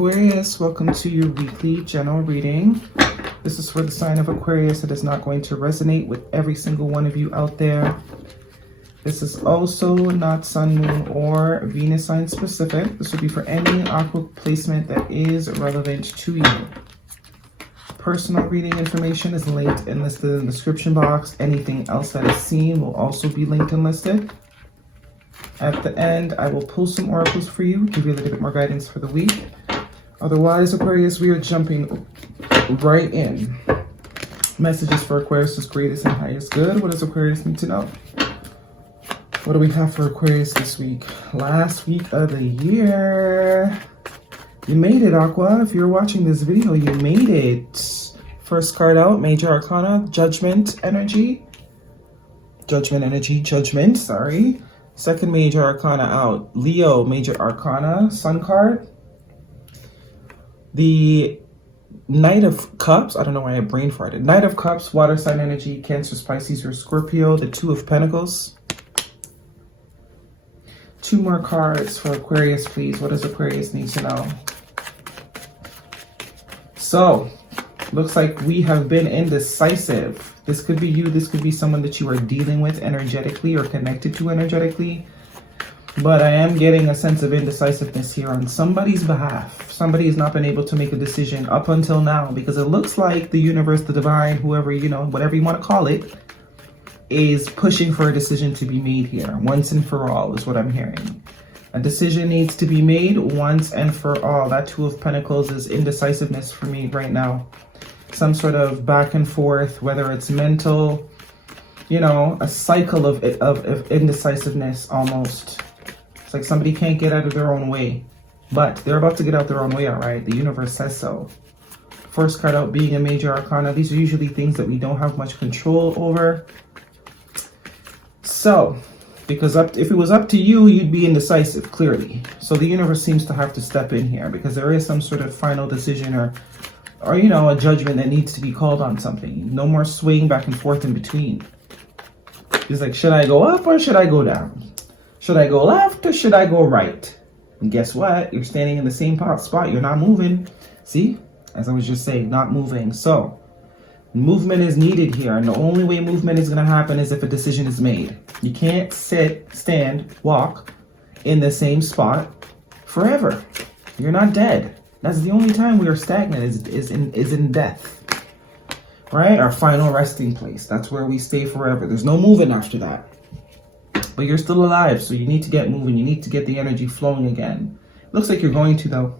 Aquarius, welcome to your weekly general reading. This is for the sign of Aquarius. It is not going to resonate with every single one of you out there. This is also not Sun, Moon, or Venus sign specific. This will be for any aqua placement that is relevant to you. Personal reading information is linked and listed in the description box. Anything else that is seen will also be linked and listed. At the end, I will pull some oracles for you, give you a little bit more guidance for the week. Otherwise, Aquarius, we are jumping right in. Messages for Aquarius' greatest and highest good. What does Aquarius need to know? What do we have for Aquarius this week? Last week of the year. You made it, Aqua. If you're watching this video, you made it. First card out, Major Arcana, Judgment Energy. Judgment, sorry. Second Major Arcana out, Leo Major Arcana, Sun card. The Knight of Cups, I don't know why I brain farted. Knight of Cups, Water Sign Energy, Cancer, Pisces, or Scorpio. The Two of Pentacles. Two more cards for Aquarius, please. What does Aquarius need to know? So, looks like we have been indecisive. This could be you. This could be someone that you are dealing with energetically or connected to energetically. But I am getting a sense of indecisiveness here on somebody's behalf. Somebody has not been able to make a decision up until now because it looks like the universe, the divine, whoever, you know, whatever you want to call it, is pushing for a decision to be made here. Once and for all is what I'm hearing. A decision needs to be made once and for all. That Two of Pentacles is indecisiveness for me right now. Some sort of back and forth, whether it's mental, you know, a cycle of indecisiveness almost. It's like somebody can't get out of their own way, but they're about to get out their own way, all right? The universe says so. First card out being a Major Arcana. These are usually things that we don't have much control over. So, because if it was up to you, you'd be indecisive, clearly. So the universe seems to have to step in here because there is some sort of final decision or you know, a judgment that needs to be called on something. No more swaying back and forth in between. It's like, should I go up or should I go down? Should I go left or should I go right? And guess what? You're standing in the same spot. You're not moving. See? As I was just saying, not moving. So, movement is needed here. And the only way movement is going to happen is if a decision is made. You can't sit, stand, walk in the same spot forever. You're not dead. That's the only time we are stagnant is in death. Right? Our final resting place. That's where we stay forever. There's no moving after that. But you're still alive, so you need to get moving. You need to get the energy flowing again. Looks like you're going to, though.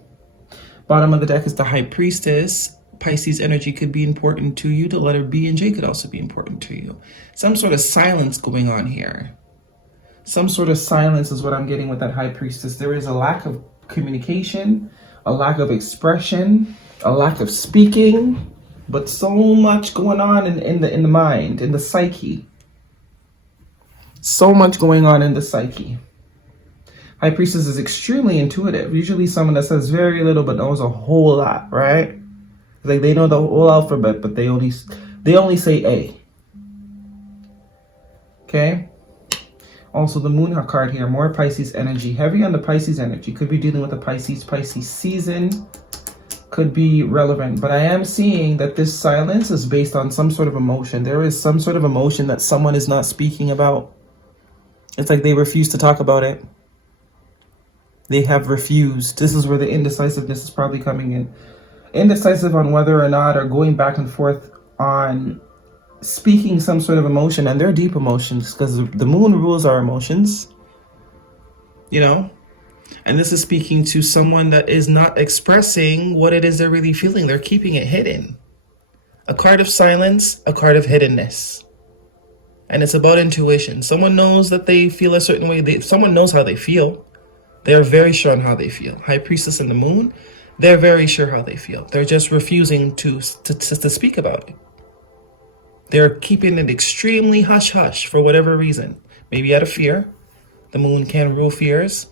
Bottom of the deck is the High Priestess. Pisces energy could be important to you. The letter B and J could also be important to you. Some sort of silence going on here. Some sort of silence is what I'm getting with that High Priestess. There is a lack of communication, a lack of expression, a lack of speaking, but so much going on in the mind, in the psyche. So much going on in the psyche. High Priestess is extremely intuitive. Usually someone that says very little but knows a whole lot, right? Like they know the whole alphabet, but they only say A. Okay? Also, the Moon card here, more Pisces energy. Heavy on the Pisces energy. Could be dealing with a Pisces season. Could be relevant. But I am seeing that this silence is based on some sort of emotion. There is some sort of emotion that someone is not speaking about. It's like they refuse to talk about it. They have refused. This is where the indecisiveness is probably coming in. Indecisive on whether or not, or going back and forth on speaking some sort of emotion, and they're deep emotions because the moon rules our emotions, you know, and this is speaking to someone that is not expressing what it is they're really feeling. They're keeping it hidden. A card of silence, a card of hiddenness, and it's about intuition. Someone knows that they feel a certain way. Someone knows how they feel. They're very sure on how they feel. High Priestess and the Moon, they're very sure how they feel. They're just refusing to speak about it. They're keeping it extremely hush-hush for whatever reason. Maybe out of fear. The Moon can rule fears.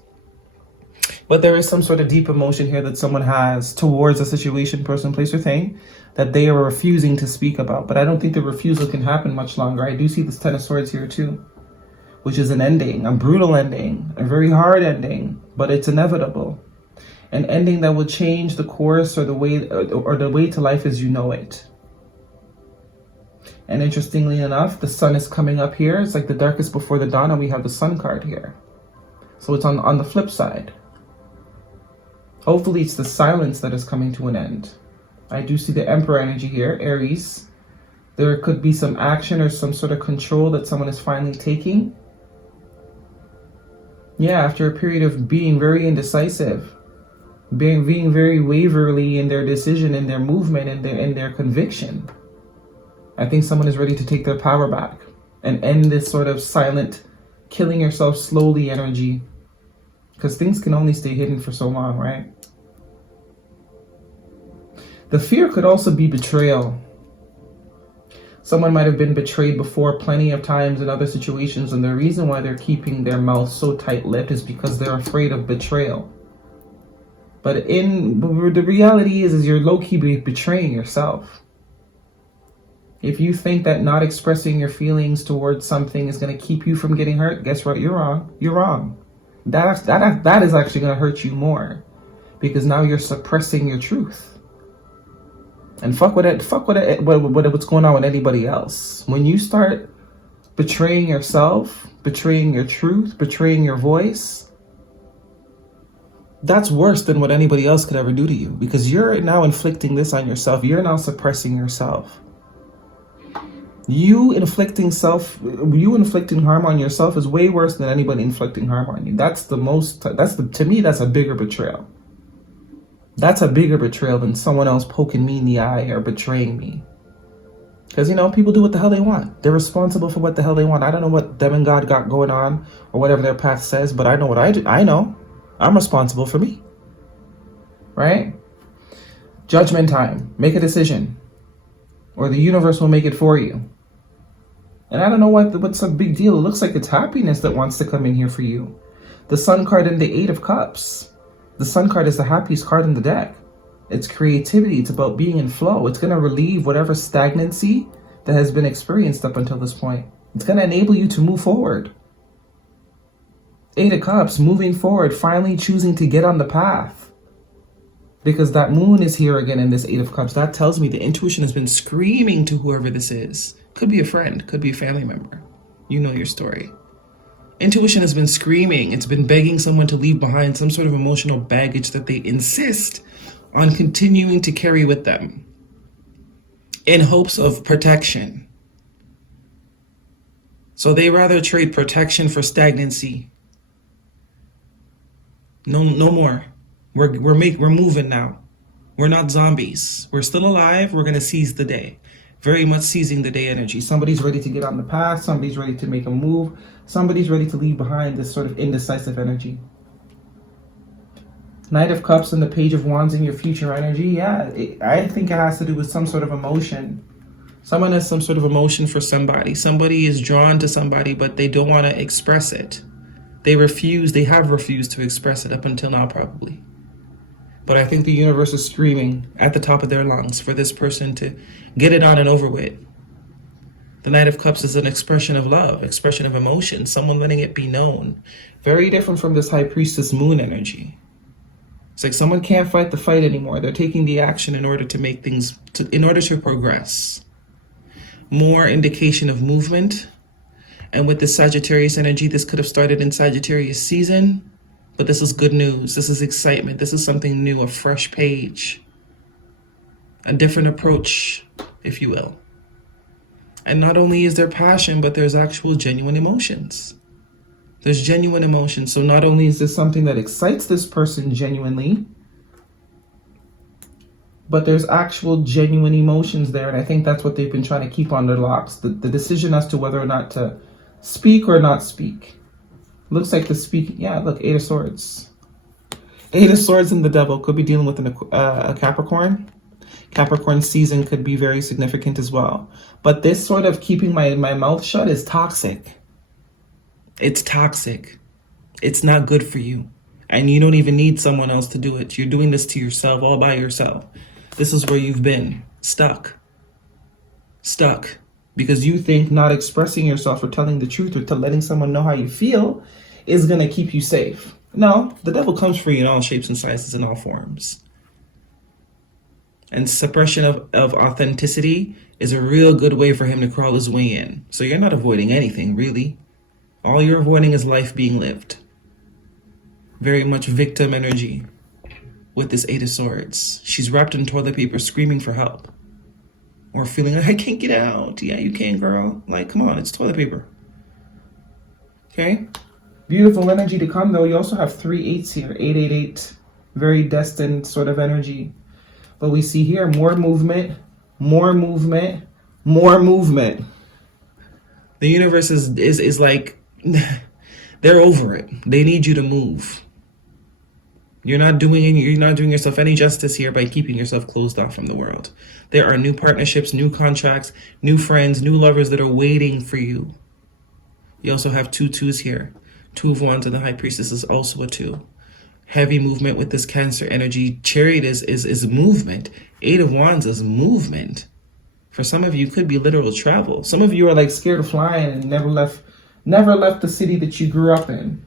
But there is some sort of deep emotion here that someone has towards a situation, person, place, or thing that they are refusing to speak about. But I don't think the refusal can happen much longer. I do see this Ten of Swords here too, which is an ending, a brutal ending, a very hard ending, but it's inevitable. An ending that will change the course or the way to life as you know it. And interestingly enough, the sun is coming up here. It's like the darkest before the dawn, and we have the sun card here. So it's on the flip side. Hopefully it's the silence that is coming to an end. I do see the Emperor energy here, Aries. There could be some action or some sort of control that someone is finally taking. Yeah, after a period of being very indecisive, being very waverly in their decision, in their movement, in their conviction. I think someone is ready to take their power back and end this sort of silent, killing yourself slowly energy. Because things can only stay hidden for so long, right? The fear could also be betrayal. Someone might have been betrayed before plenty of times in other situations, and the reason why they're keeping their mouth so tight-lipped is because they're afraid of betrayal. But the reality is you're low-key betraying yourself. If you think that not expressing your feelings towards something is going to keep you from getting hurt, guess what? You're wrong. You're wrong. That is actually going to hurt you more, because now you're suppressing your truth. And fuck what's going on with anybody else. When you start betraying yourself, betraying your truth, betraying your voice, that's worse than what anybody else could ever do to you, because you're now inflicting this on yourself. You're now suppressing yourself. You inflicting harm on yourself is way worse than anybody inflicting harm on you. To me, that's a bigger betrayal. That's a bigger betrayal than someone else poking me in the eye or betraying me. Because, people do what the hell they want. They're responsible for what the hell they want. I don't know what them and God got going on or whatever their path says, but I know what I do. I know I'm responsible for me. Right? Judgment time. Make a decision, or the universe will make it for you. And I don't know what's a big deal. It looks like it's happiness that wants to come in here for you. The Sun card and the Eight of Cups. The Sun card is the happiest card in the deck. It's creativity. It's about being in flow. It's going to relieve whatever stagnancy that has been experienced up until this point. It's going to enable you to move forward. Eight of Cups, moving forward, finally choosing to get on the path. Because that moon is here again in this Eight of Cups. That tells me the intuition has been screaming to whoever this is. Could be a friend, could be a family member. You know your story. Intuition has been screaming. It's been begging someone to leave behind some sort of emotional baggage that they insist on continuing to carry with them in hopes of protection. So they rather trade protection for stagnancy. No more. We're moving now. We're not zombies. We're still alive. We're going to seize the day. Very much seizing the day energy. Somebody's ready to get on the path. Somebody's ready to make a move. Somebody's ready to leave behind this sort of indecisive energy. Knight of Cups and the Page of Wands in your future energy. Yeah, I think it has to do with some sort of emotion. Someone has some sort of emotion for somebody. Somebody is drawn to somebody, but they don't want to express it. They have refused to express it up until now, probably. But I think the universe is screaming at the top of their lungs for this person to get it on and over with. The Knight of Cups is an expression of love, expression of emotion, someone letting it be known. Very different from this High Priestess moon energy. It's like someone can't fight the fight anymore. They're taking the action in order to make things, in order to progress. More indication of movement. And with the Sagittarius energy, this could have started in Sagittarius season. But this is good news. This is excitement. This is something new, a fresh page. A different approach, if you will. And not only is there passion, but there's actual genuine emotions. There's genuine emotions. So not only is this something that excites this person genuinely, but there's actual genuine emotions there. And I think that's what they've been trying to keep on their locks. The decision as to whether or not to speak or not speak. Looks like the speaking. Yeah, look, Eight of Swords. Eight of Swords and the Devil could be dealing with a Capricorn. Capricorn season could be very significant as well. But this sort of keeping my mouth shut is toxic. It's toxic. It's not good for you. And you don't even need someone else to do it. You're doing this to yourself, all by yourself. This is where you've been. Stuck. Stuck. Because you think not expressing yourself or telling the truth or letting someone know how you feel is going to keep you safe. No, the devil comes for you in all shapes and sizes and all forms. And suppression of authenticity is a real good way for him to crawl his way in. So you're not avoiding anything, really. All you're avoiding is life being lived. Very much victim energy with this Eight of Swords. She's wrapped in toilet paper screaming for help. Or feeling like, I can't get out. Yeah, you can, girl. Like, come on, it's toilet paper. Okay? Beautiful energy to come, though. You also have 3 8s here. 888. Very destined sort of energy. But we see here more movement, more movement, more movement. The universe is like, they're over it. They need you to move. You're not doing yourself any justice here by keeping yourself closed off from the world. There are new partnerships, new contracts, new friends, new lovers that are waiting for you. You also have 2 2s here. 2 of Wands and the High Priestess is also a 2. Heavy movement with this Cancer energy. Chariot is movement. 8 of Wands is movement. For some of you, could be literal travel. Some of you are like scared of flying and never left the city that you grew up in.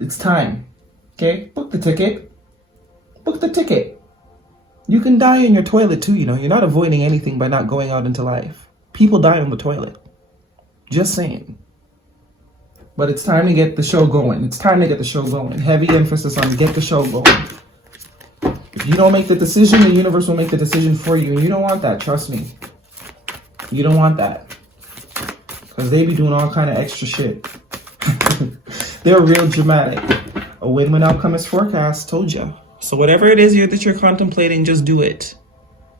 It's time. Okay? Book the ticket. Book the ticket. You can die in your toilet too, you know. You're not avoiding anything by not going out into life. People die on the toilet. Just saying. But it's time to get the show going. It's time to get the show going. Heavy emphasis on get the show going. If you don't make the decision, the universe will make the decision for you. And you don't want that, trust me. You don't want that. Because they be doing all kind of extra shit. They're real dramatic. A win-win outcome is forecast, told you. So whatever it is that you're contemplating, just do it.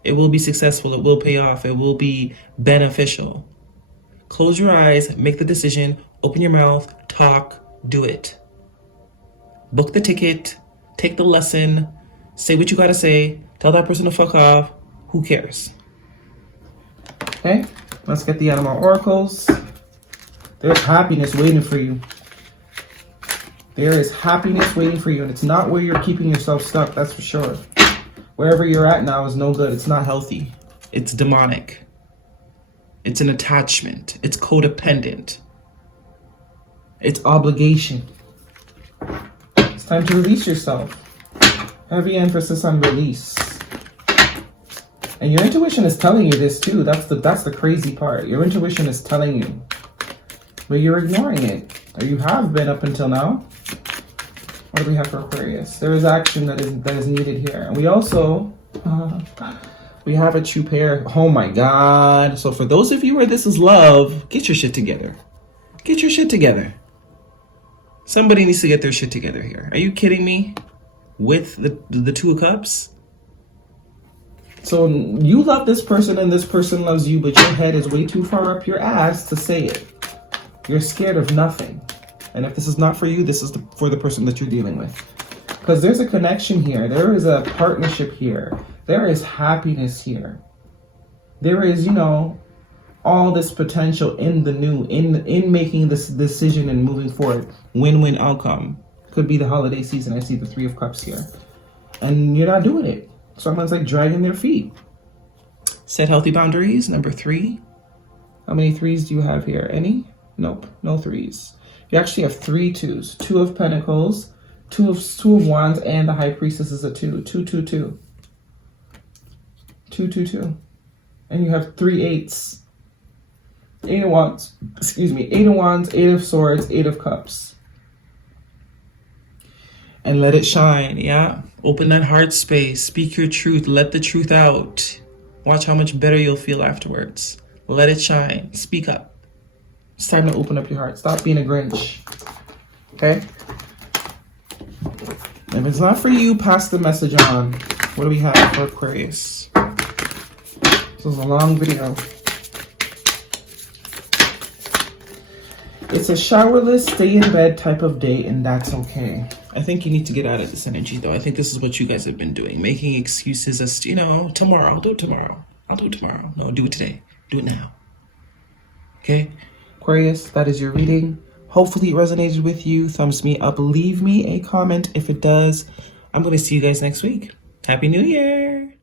It will be successful. It will pay off. It will be beneficial. Close your eyes, make the decision, open your mouth, talk, do it. Book the ticket, take the lesson, say what you gotta say, tell that person to fuck off. Who cares? Okay, let's get the animal oracles. There's happiness waiting for you. There is happiness waiting for you, and it's not where you're keeping yourself stuck, that's for sure. Wherever you're at now is no good. It's not healthy. It's demonic. It's an attachment. It's codependent. It's obligation. It's time to release yourself. Heavy emphasis on release. And your intuition is telling you this too. That's the crazy part. Your intuition is telling you. But you're ignoring it. Or you have been up until now. What do we have for Aquarius? There is action that is needed here. And we also we have a true pair. Oh my God. So for those of you where this is love, get your shit together. Get your shit together. Somebody needs to get their shit together here. Are you kidding me? With the 2 of Cups? So you love this person and this person loves you, but your head is way too far up your ass to say it. You're scared of nothing. And if this is not for you, this is for the person that you're dealing with. Because there's a connection here. There is a partnership here. There is happiness here. There is, you know, all this potential in the new, in making this decision and moving forward. Win-win outcome. Could be the holiday season. I see the 3 of Cups here. And you're not doing it. Someone's like dragging their feet. Set healthy boundaries. Number 3. How many 3s do you have here? Any? Nope. No 3s. You actually have 3 2s. 2 of Pentacles, 2 of Wands, and the High Priestess is a 2. 2 2 2. 2 2 2. And you have 3 8s. 8 of Wands. Excuse me. 8 of Wands, 8 of Swords, 8 of Cups. And let it shine, yeah? Open that heart space. Speak your truth. Let the truth out. Watch how much better you'll feel afterwards. Let it shine. Speak up. It's time to open up your heart. Stop being a Grinch. Okay? If it's not for you, pass the message on. What do we have for Aquarius? This was a long video. It's a showerless, stay in bed type of day, and that's okay. I think you need to get out of this energy, though. I think this is what you guys have been doing. Making excuses as, you know, tomorrow. I'll do it tomorrow. I'll do it tomorrow. No, do it today. Do it now. Okay? Aquarius, that is your reading. Hopefully it resonated with you. Thumbs me up. Leave me a comment if it does. I'm going to see you guys next week. Happy New Year!